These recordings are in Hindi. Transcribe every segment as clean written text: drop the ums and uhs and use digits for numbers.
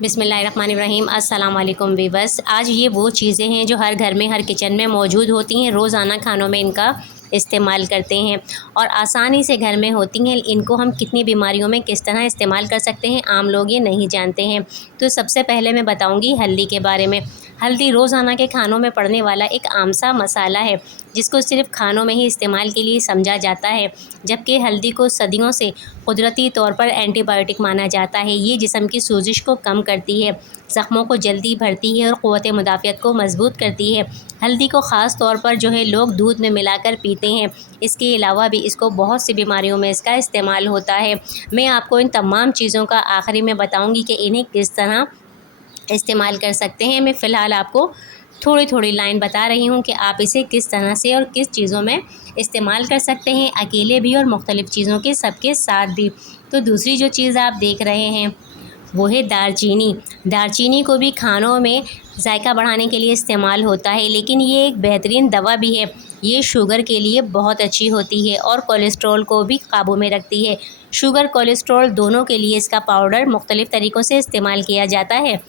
बिस्मिल्लाहिर्रहमानिर्रहीम। अस्सलाम वालेकुम वीवर्स। आज ये वो चीज़ें हैं जो हर घर में, हर किचन में मौजूद होती हैं, रोज़ाना खानों में इनका इस्तेमाल करते हैं और आसानी से घर में होती हैं। इनको हम कितनी बीमारियों में किस तरह इस्तेमाल कर सकते हैं, आम लोग ये नहीं जानते हैं। तो सबसे पहले मैं बताऊंगी हल्दी के बारे में। हल्दी रोज़ाना के खानों में पड़ने वाला एक आम सा मसाला है जिसको सिर्फ खानों में ही इस्तेमाल के लिए समझा जाता है, जबकि हल्दी को सदियों से कुदरती तौर पर एंटीबायोटिक माना जाता है। ये जिस्म की सूजिश को कम करती है, ज़ख्मों को जल्दी भरती है और क़ुव्वत मुदाफ़ियत को मज़बूत करती है। हल्दी को ख़ास तौर पर जो है लोग दूध में मिलाकर पीते हैं। इसके अलावा भी इसको बहुत सी बीमारियों में इसका इस्तेमाल होता है। मैं आपको इन तमाम चीज़ों का आखिरी में बताऊँगी कि इन्हें किस तरह इस्तेमाल कर सकते हैं। मैं फ़िलहाल आपको थोड़ी थोड़ी लाइन बता रही हूँ कि आप इसे किस तरह से और किस चीज़ों में इस्तेमाल कर सकते हैं, अकेले भी और मुख्तलिफ़ चीज़ों के सबके साथ भी। तो दूसरी जो चीज़ आप देख रहे हैं वो है दालचीनी। दालचीनी को भी खानों में जायका बढ़ाने के लिए इस्तेमाल होता है, लेकिन ये एक बेहतरीन दवा भी है। ये शुगर के लिए बहुत अच्छी होती है और कोलेस्ट्रॉल को भी काबू में रखती है। शुगर कोलेस्ट्रॉल दोनों के लिए इसका पाउडर मुख्तलिफ़ तरीक़ों से इस्तेमाल किया जाता है।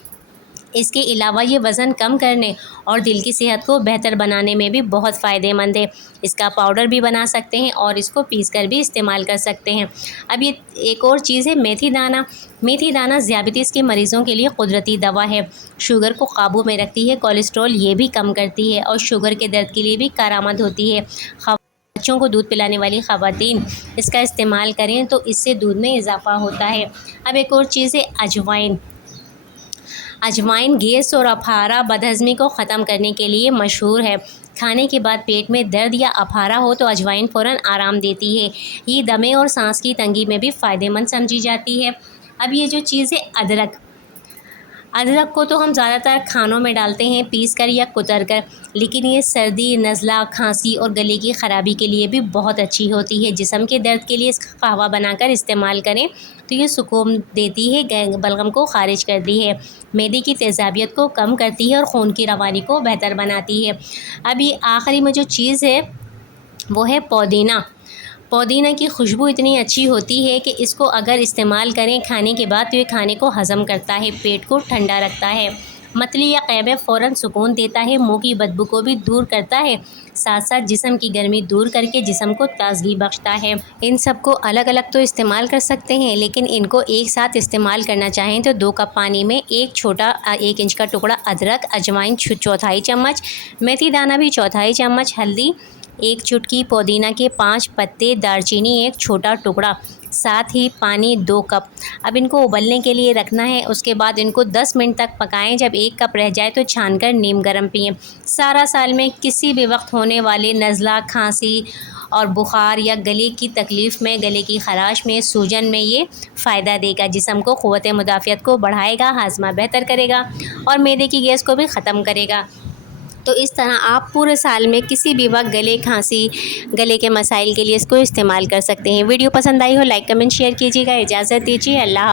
इसके अलावा ये वज़न कम करने और दिल की सेहत को बेहतर बनाने में भी बहुत फ़ायदेमंद है। इसका पाउडर भी बना सकते हैं और इसको पीसकर भी इस्तेमाल कर सकते हैं। अब ये एक और चीज़ है मेथी दाना। मेथी दाना ज़ियाबतीस के मरीज़ों के लिए कुदरती दवा है। शुगर को काबू में रखती है, कोलेस्ट्रॉल ये भी कम करती है और शुगर के दर्द के लिए भी कारआमद होती है। बच्चों को दूध पिलाने वाली ख़वातीन इसका इस्तेमाल करें तो इससे दूध में इजाफ़ा होता है। अब एक और चीज़ है अजवाइन। अजवाइन गैस और अफारा बदहज़मी को ख़त्म करने के लिए मशहूर है। खाने के बाद पेट में दर्द या अफारा हो तो अजवाइन फ़ौरन आराम देती है। ये दमे और सांस की तंगी में भी फ़ायदेमंद समझी जाती है। अब ये जो चीज़ है अदरक। अदरक को तो हम ज़्यादातर खानों में डालते हैं पीस कर या कुतर कर, लेकिन ये सर्दी, नज़ला, खांसी और गले की ख़राबी के लिए भी बहुत अच्छी होती है। जिस्म के दर्द के लिए इसका कहवा बनाकर इस्तेमाल करें तो ये सुकून देती है, बलगम को ख़ारिज करती है, मैदे की तेज़ाबियत को कम करती है और खून की रवानी को बेहतर बनाती है। अब ये आखिरी में जो चीज़ है वो है पुदीना। पुदीना की खुशबू इतनी अच्छी होती है कि इसको अगर इस्तेमाल करें खाने के बाद तो ये खाने को हज़म करता है, पेट को ठंडा रखता है, मतली या क़ैब में फ़ौरन सुकून देता है, मुँह की बदबू को भी दूर करता है, साथ साथ जिस्म की गर्मी दूर करके जिस्म को ताज़गी बख्शता है। इन सब को अलग अलग तो इस्तेमाल कर सकते हैं, लेकिन इनको एक साथ इस्तेमाल करना चाहें तो 2 कप पानी में एक छोटा 1 इंच का टुकड़ा अदरक, अजवाइन चौथाई चम्मच, मेथी दाना भी चौथाई चम्मच, हल्दी 1 चुटकी, पुदीना के 5 पत्ते, दालचीनी 1 छोटा टुकड़ा, साथ ही पानी 2 कप। अब इनको उबलने के लिए रखना है। उसके बाद इनको 10 मिनट तक पकाएं। जब 1 कप रह जाए तो छानकर नीम गर्म पिएं। सारा साल में किसी भी वक्त होने वाले नज़ला, खांसी और बुखार या गले की तकलीफ़ में, गले की ख़राश में, सूजन में ये फ़ायदा देगा। जिस्म को क़ुव्वत मुदाफ़ियत को बढ़ाएगा, हाज़मा बेहतर करेगा और मैदे की गैस को भी ख़त्म करेगा। तो इस तरह आप पूरे साल में किसी भी वक्त गले, खांसी, गले के मसाइल के लिए इसको इस्तेमाल कर सकते हैं। वीडियो पसंद आई हो लाइक, कमेंट, शेयर कीजिएगा। इजाज़त दीजिए। अल्लाह।